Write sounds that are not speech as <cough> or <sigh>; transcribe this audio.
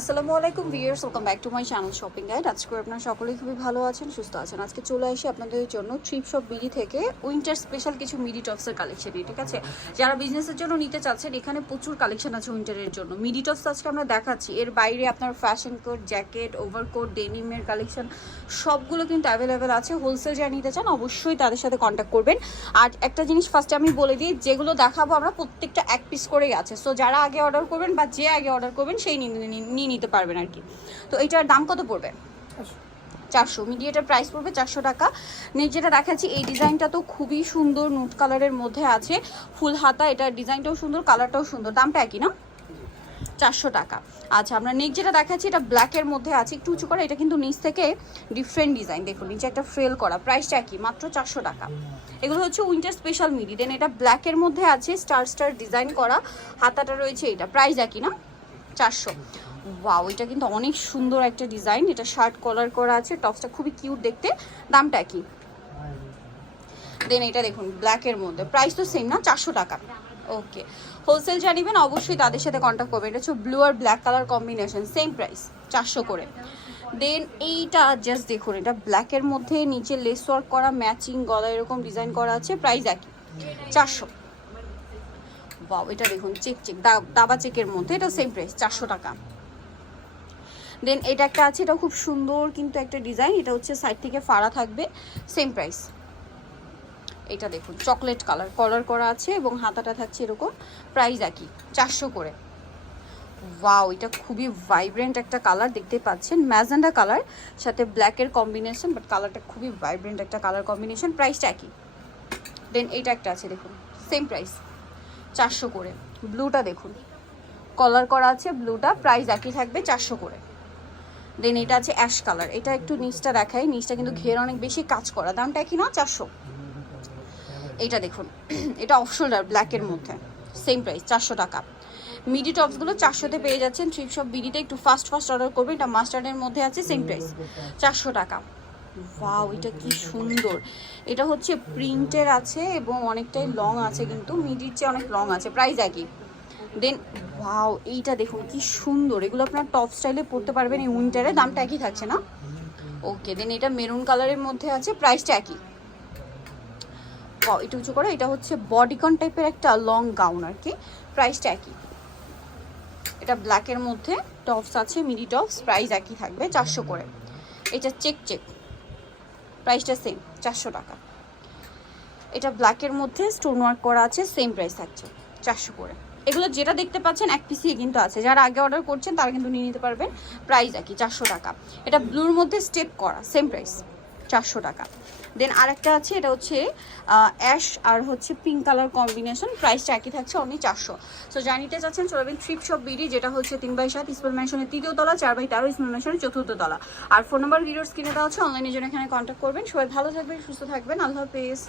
আসসালামু আলাইকুম viewers welcome back to my channel shopping guide আজকে আপনারা সকলেই খুবই ভালো আছেন, সুস্থ আছেন। আজকে চলে আসি আপনাদের জন্য ট্রিপ শপ বিডি থেকে উইন্টার স্পেশাল কিছু মিডি টপসের কালেকশন ঠিক আছে? যারা বিজনেসের জন্য নিতে চাচ্ছেন, এখানে প্রচুর কালেকশন আছে উইন্টারের জন্য। মিডি টপস আজকে আমরা দেখাচ্ছি। এর বাইরে আপনার ফ্যাশন কোট জ্যাকেট ওভারকোট ডেনিমের কালেকশন সবগুলো কিন্তু অ্যাভেলেবেল আছে। হোলসেল যারা নিতে চান, অবশ্যই তাদের সাথে কন্ট্যাক্ট করবেন। আর একটা জিনিস ফার্স্টে আমি বলে দিই, যেগুলো দেখাবো আমরা প্রত্যেকটা এক পিস করেই আছে। সো যারা আগে অর্ডার করবেন বা যে আগে অর্ডার করবেন, সেই নিয়ে নিয়ে- নিতে পারবেন আর কি। তো এটার দাম কত পড়বে? চারশো। মিডিয়েটার প্রাইস পড়বে চারশো টাকা। নেক্সট যেটা দেখাচ্ছি, এই ডিজাইনটা তো খুবই সুন্দর নুট কালারের মধ্যে আছে। ফুল হাতা, এটার ডিজাইনটাও সুন্দর কালারটাও সুন্দর। দামটা একই না? চারশো টাকা। আচ্ছা আমরা নেক্সট যেটা দেখাচ্ছি, এটা ব্ল্যাকের মধ্যে আছে। একটু উঁচু করা, এটা কিন্তু নিচ থেকে ডিফারেন্ট ডিজাইন দেখুন, নিচে একটা ফ্রেল করা। প্রাইসটা একই, মাত্র চারশো টাকা। এগুলো হচ্ছে উইন্টার স্পেশাল মিডি দেন এটা ব্ল্যাকের মধ্যে আছে স্টার স্টার ডিজাইন করা। হাতাটা রয়েছে এটা প্রাইস একই না? চারশো। ওয়াও এটা কিন্তু অনেক সুন্দর একটা ডিজাইন এটা শার্ট কলার করা আছে টপসটা খুবই কিউট দেখতে। দামটা কি? দেন এটা দেখুন ব্ল্যাকের মধ্যে। প্রাইস তো সেম না, চারশো টাকা। ওকে হোলসেল জানিবেন অবশ্যই তাদের সাথে কন্ট্যাক্ট করবেন। এটা হচ্ছে ব্লু আর black colour combination same price চারশো করে। দেন এইটা জাস্ট দেখুন, এটা ব্ল্যাকের মধ্যে, নিচে লেস ওয়ার্ক করা ম্যাচিং গলা এরকম ডিজাইন করা আছে প্রাইস একই। চারশো। বাও এটা দেখুন চেক চেক দাবা চেকের মধ্যে, এটা সেম প্রাইস চারশো টাকা। দেন এটা একটা আছে এটা খুব সুন্দর কিন্তু একটা ডিজাইন এটা হচ্ছে সাইড থেকে ফাড়া থাকবে সেম প্রাইস এটা দেখুন চকলেট কালার কলার করা আছে এবং হাতাটা থাকছে এরকম প্রাইস একই, চারশো করে। ওয়াও এটা খুবই ভাইব্রেন্ট একটা কালার দেখতে পাচ্ছেন, ম্যাজেন্ডা কালার সাথে ব্ল্যাকের কম্বিনেশন বাট কালারটা খুবই ভাইব্রেন্ট একটা কালার কম্বিনেশন প্রাইসটা একই। দেন এইটা একটা আছে, দেখুন সেম প্রাইস চারশো করে। ব্লুটা দেখুন কলার করা আছে ব্লুটা প্রাইস একই থাকবে, চারশো করে। দেন এটা আছে অ্যাশ কালার এটা একটু নিচটা দেখাই। নিচটা কিন্তু ঘের অনেক বেশি কাজ করা। দামটা কি না? চারশো। <clears throat> এটা দেখুন। এটা অফ শোল্ডার ব্ল্যাকের মধ্যে। সেম প্রাইস চারশো টাকা। মিডি টপসগুলো চারশোতে পেয়ে যাচ্ছেন। ট্রিপ শপ বিডিতে একটু ফাস্ট ফাস্ট অর্ডার করবেন। এটা মাস্টার্ডের মধ্যে আছে সেম প্রাইস চারশো টাকা। ওয়াও এটা কি সুন্দর। এটা হচ্ছে প্রিন্টের আছে এবং অনেকটাই লং আছে কিন্তু। মিডির চেয়ে অনেক লং আছে। প্রাইস একই। দেন ওয়াও এইটা দেখুন, কি সুন্দর। এগুলো আপনার টপ স্টাইলে পরতে পারবেন, এই উইন্টারে। দামটা একই থাকছে, না? ওকে দেন এটা মেরুন কালারের মধ্যে আছে প্রাইসটা একই। এটা উঁচু করে, এটা হচ্ছে বডিকন টাইপের একটা লং গাউন আর কি প্রাইসটা একই। এটা ব্ল্যাকের মধ্যে টপস আছে মিডি টপস প্রাইস একই থাকবে, চারশো করে। এটা চেক চেক প্রাইসটা সেম চারশো টাকা। এটা ব্ল্যাকের মধ্যে স্টোন ওয়ার্ক করা আছে সেম প্রাইস থাকছে, চারশো করে। এগুলো যেটা দেখতে পাচ্ছেন, এক পিসই কিন্তু আছে। যারা আগে অর্ডার করছেন, তারা কিন্তু নিয়ে নিতে পারবেন। প্রাইস একই, চারশো টাকা। এটা ব্লুর মধ্যে স্টেপ করা সেম প্রাইস চারশো টাকা। দেন আরেকটা আছে, এটা হচ্ছে অ্যাশ আর হচ্ছে পিঙ্ক কালার কম্বিনেশন প্রাইসটা একই থাকছে অনলি চারশো। সো জানিতে চাচ্ছেন চলবেন ট্রিপ শপ বিডি যেটা হচ্ছে তিন বাই সাত ইসমাল ম্যানশনের তৃতীয় তলা, চার বাই তেরো ইসমাল ম্যানশনের চতুর্থ তলা। আর ফোন নাম্বার ভিডিওর স্ক্রিনে দেওয়া হচ্ছে অনলাইনে জন্য এখানে কন্ট্যাক্ট করবেন। সবাই ভালো থাকবেন, সুস্থ থাকবেন। আল্লাহ হাফেজ।